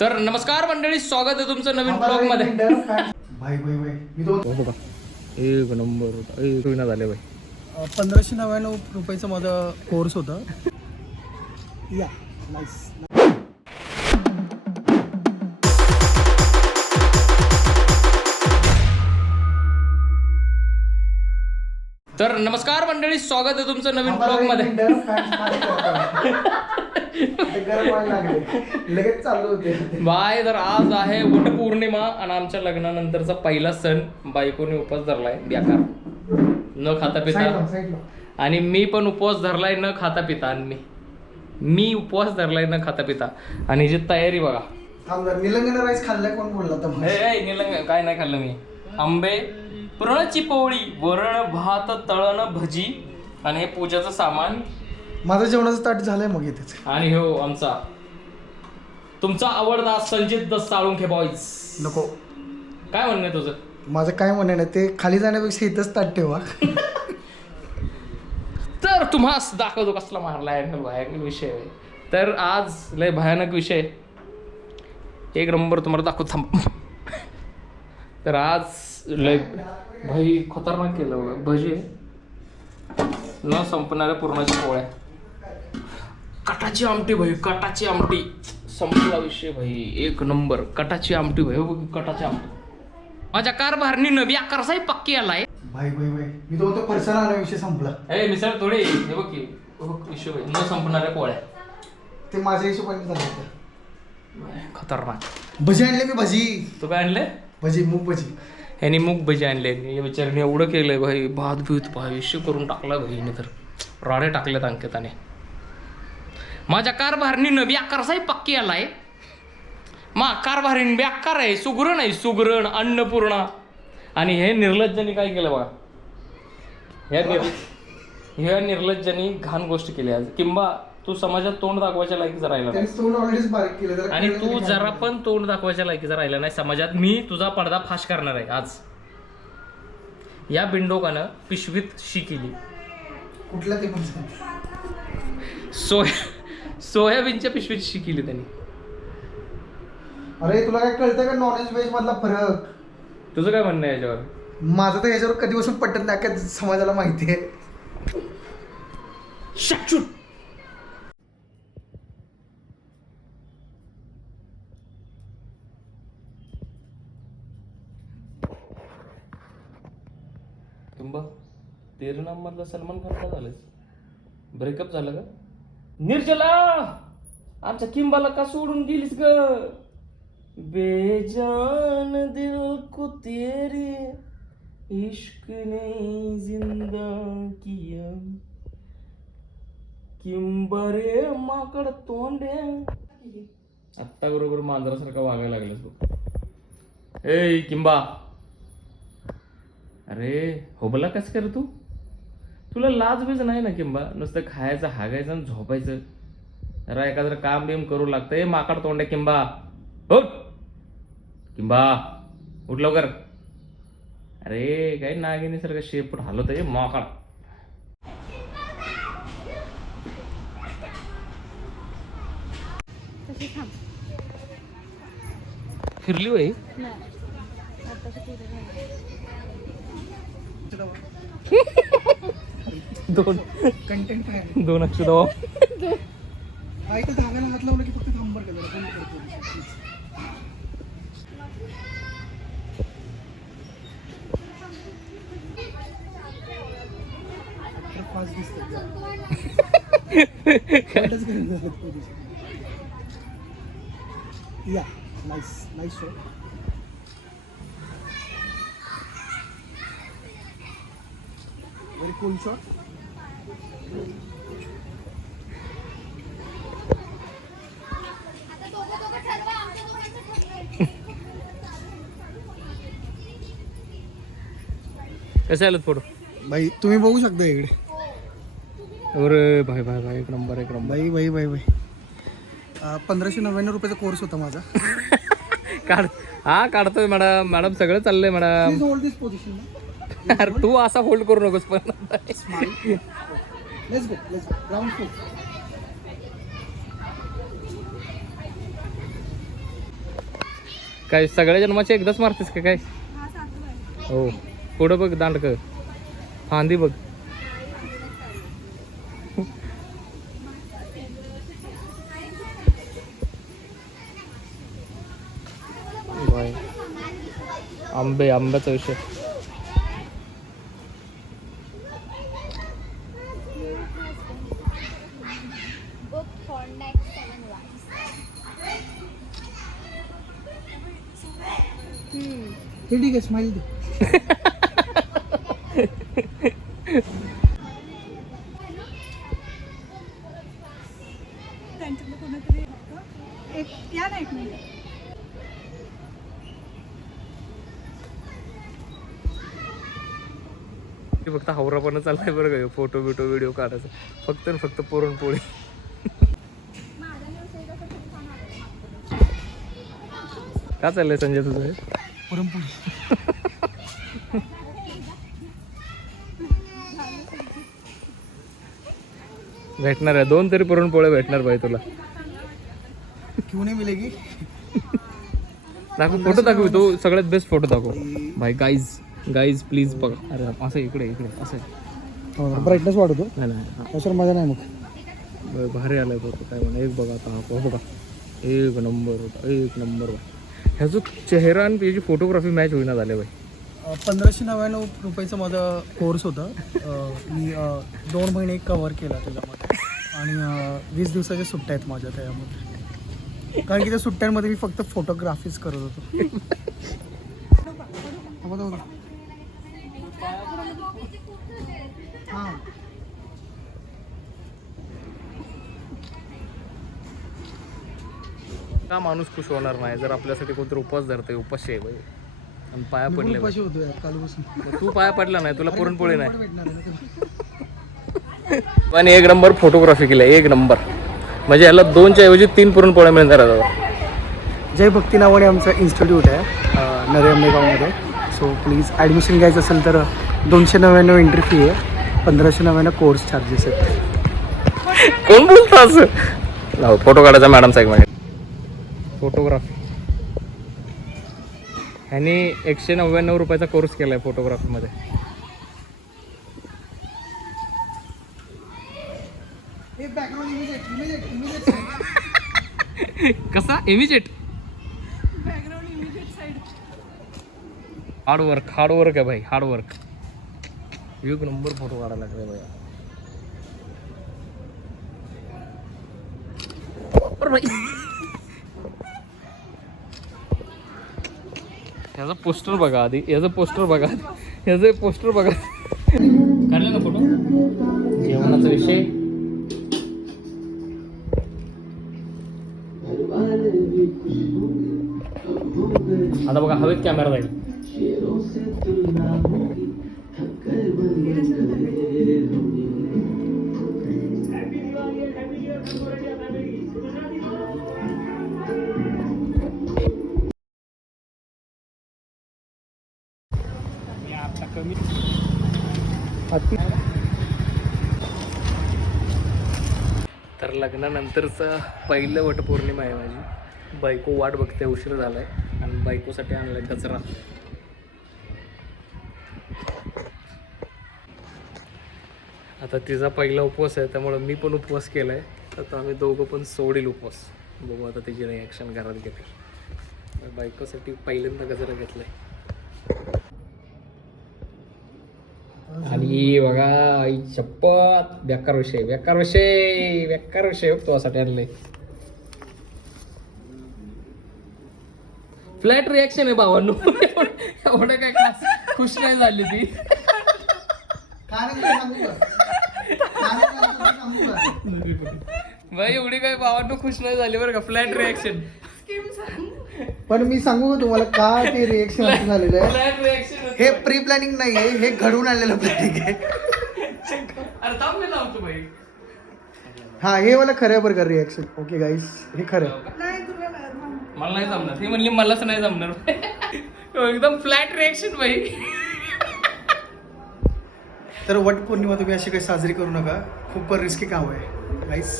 तर नमस्कार मंडळी स्वागत आहे तुमचं नवीन ब्लॉगमध्ये. भाई भाई भाई. मी तो हो बघा. एक नंबर होता. एक महिना झाले बाई. पंधराशे नव्याण्णव रुपयाचा माझा कोर्स होता. या. नाईस तर नमस्कार मंडळी स्वागत आहे तुमचं नवीन ब्लॉगमध्ये. लगेच चालू होते. बाय तर आज आहे वटपौर्णिमा आणि आमच्या लग्नानंतरचा पहिला सण बायकोने उपवास धरलाय बेकार. न खाता पिता. आणि मी पण उपवास धरलाय न खाता पिता. आणि मी. मी उपवास धरलाय न खाता पिता. आणि जी तयारी बघा. निलंगण राईस खाल्लाय कोण बोलला निलंग काय नाही खाल्लं मी. आंबे पुरणची पोळी वरण भात तळण भजी आणि हे पूजाचं सामान माझं जेवणाचं ताट झालंय मग इथेच. आणि हो आमचा. तुमचा आवडता संजित द साळुंखे बॉईज नको. काय म्हणणं आहे तुझं? माझं काय म्हणणं नाही ते खाली जाण्यापेक्षा इथंच ताट ठेवा. तर तुम्हास दाखवतो कसला मारला अँगल भयानक विषय आहे. तर आज लय भयानक विषय एक नंबर तुम्हाला दाखवतो थांब. तर आज लय भाई खतरनाक केलं. भजी. न संपणाऱ्या पूर्णाच्या पोळ्या. कटाची आमटी भाई कटाची आमटी. संपला विषय भाई एक नंबर. कटाची आमटी भाई बघ, कटाची आमटी. माझ्या कारभारनी नवी आकारसाही पक्की आलाय. भाई भाई भाई मी तो म्हणतो फरसाण आणण्याविषयी संपला. ए मिसळ थोडी हे बघ की हे बघ विषय भाई न संपणाऱ्या पोळ्या. ते माझ्या हिशोबाने झालं होतं खतरनाक. भजी आणले मी भजी. तू काय आणले? भजी मूग भजी. ह्यानी मूग भजी आणले. या बिचाराने एवढं केलंय भाई भात भीत भविष्य करून टाकला भाईने तर. राडे टाकलेत अंकिताने. माझ्या कारभारनी नवी आकारसाही पक्की आलाय. मा कारभारीन बेकार आहे सुगरण आहे सुगरण अन्नपूर्णा. आणि हे निर्लज्जांनी काय केलं बघा? ह्या निर ह्या निर्लज्जांनी घाण गोष्ट केली आज. किंवा तू समाजात तोंड दाखवायच्या लायकीचा राहिला नाही. आणि तू जरा? पण तोंड दाखवायच्या लायकीचा राहिला नाही समाजात. मी तुझा पडदा फाश करणार आहे आज. या बिंडोकानं पिशवीत शी केली. कुठला ते. सोया सोयाबीनच्या पिशवीत शी केली त्यांनी. अरे तुला काय कळतं का नॉनव्हेज व्हेज मधला फरक? तुझं काय म्हणणं आहे याच्यावर? माझं तर ह्याच्यावर कधीपासून पटत नाही का समाजाला माहिती आहे. शाचूट किंबा तेरे नाम मधला सलमान खान का झालंय ब्रेकअप झालं का? निर्जला आमच्या किंबाला का सोडून गेलीस ग? बेजान दिल को तेरे इश्क ने जिंदा किया। किंबरे माकड तोंडे। आत्ता बरोबर मांजरासारखा वागायला लागलास बघ. ए किंबा. अरे होबला कस कर तू? तुला लाज बीज नाही ना किंबा? नुसतं खायचं हागायचं आणि झोपायचं. जरा एखादं काम बिम करू लागतं. ए माकड तोंडे किंबा. उठ. किंबा उठ लवकर. अरे काय नागिनीसारखं शेपूट हलवत आहे माकड. फिरली बाई. दोन. कंटेंट आहे? दोन अक्षर धागायला हात लावलं की फक्त थांबर का जरा बंद करतो? दिसतात या. Nice nice shot very cool shot कसे आलं फोटो? भाई तुम्ही बघू शकता इकडे. अरे भाई भाई भाई एक नंबर एक नंबर. बाई बाई बाई अं, पंधराशे नव्याण्णव रुपयाचा कोर्स होता माझा. काढ हा काढतोय मॅडम. मॅडम सगळं चाललंय madam. Please hold this position अरे तू असा होल्ड करू नकोस पण. काय सगळ्या जन्माचे एकदाच मारतेस का काय? हो पुढं बघ दांडक. फांदी बघ. आंबे आंब्याचा विषय. आहे स्माईल दे. फक्त हावरापणं चाललाय बरं का फोटो बिटो व्हिडिओ काढायचं. फक्त फक्त पुरणपोळी. का चाललंय संजय तुझं? पुरणपोळी. भेटणार आहे. दोन तरी पुरणपोळ्या भेटणार भाई तुला. क्यों नाही मिलेगी? दाखव फोटो दाखव तो सगळ्यात बेस्ट फोटो दाखव. भाई गाईज गाईज प्लीज बघा. अरे असं इकडे इकडे असं. ब्राईटनेस वाढवतो. नाही नाही हा. त्याच्यावर मजा नाही मग. बरं, भारी आलाय फोटो काय म्हणा एक बघा आता हा फोटो बघा. एक नंबर होता एक नंबर भाई ह्याचा चेहरा आणि त्याची फोटोग्राफी मॅच होईना झाले भाई पंधराशे नव्याण्णव रुपयाचा माझा कोर्स होता. अ, मी अ, दोन महिने कवर केला त्याच्यामध्ये. आणि अ, वीस दिवसाच्या सुट्ट्या आहेत माझ्या त्याच्यामध्ये. कारण की त्या सुट्ट्यांमध्ये मी फक्त फोटोग्राफीच करत होतो. हां. का माणूस खुश होणार नाही जर आपल्यासाठी कोणतरी उपवास धरतोय उपाशी आहे पाया पण पडले उपाशी होतो यार कालपासून. मग तू पाया पडला नाही तुला पुरणपोळी नाही. आणि एक नंबर फोटोग्राफी केली एक नंबर. म्हणजे याला दोनच्या ऐवजी तीन पुरणपोळ्या मिळणार. जय भक्ती नावाने आमचं इन्स्टिट्यूट आहे अ, नरे आंबेगावमध्ये सो प्लीज ॲडमिशन घ्यायचं असेल तर दोनशे नव्याण्णव एंट्री फी आहे पंधराशे नव्याण्णव कोर्स चार्जेस आहेत. कोण बोलतो असं? लाव फोटो काढायचा मॅडमचा एक मिनिट फोटोग्राफी ह्याने एकशे नव्याण्णव रुपयाचा कोर्स केलाय फोटोग्राफीमध्ये कसा? Immediate background immediate side hard work hard work आहे भाई हार्ड वर्क एक नंबर फोटो काढायला लागले भाई. अरे पोस्टर बघा आधी. याचं पोस्टर बघा आधी. याचं पोस्टर बघा. काढलं ना फोटो? जेवणाचा विषय. आता बघा हवेत कॅमेरा जाईल. लग्नानंतरचं पहिलं वटपौर्णिमा आहे माझी. बायको वाट बघते उशीर झाला आहे आणि बायकोसाठी आणलाय कचरा. आता तिचा पहिला उपवास आहे त्यामुळं मी पण उपवास केला आहे आता आम्ही दोघं पण सोडील उपवास. बघू आता तिची रिॲक्शन घरात घेते बायकोसाठी पहिल्यांदा कचरा घेतला आहे बघा आई शपथ. बेकार विषय बेकार विषय बेकार विषय बघ तुझ्यासाठी आणले फ्लॅट रिॲक्शन आहे भावांनो. एवढं काय खास खुश नाही झाली ती. भाई एवढी काय भावांनो खुश नाही झाली बरं का? फ्लॅट रिॲक्शन पण मी सांगू का तुम्हाला का ते रिएक्शन असं झालेलं आहे? फ्लॅट रिॲक्शन हे प्री प्लॅनिंग नाही आहे हे घडून आलेलं प्लॅनिंग आहे. अरे थांब मी लावतो भाई हा हे मला खरं बरं का रिॲक्शन ओके गाईस हे खरं. मला नाही जमणार. ती म्हणली मलाच नाही जमणार. एकदम फ्लॅट रिॲक्शन भाई तर वट पौर्णिमा तुम्ही अशी काही साजरी करू नका. खूप रिस्की काम आहे गाईस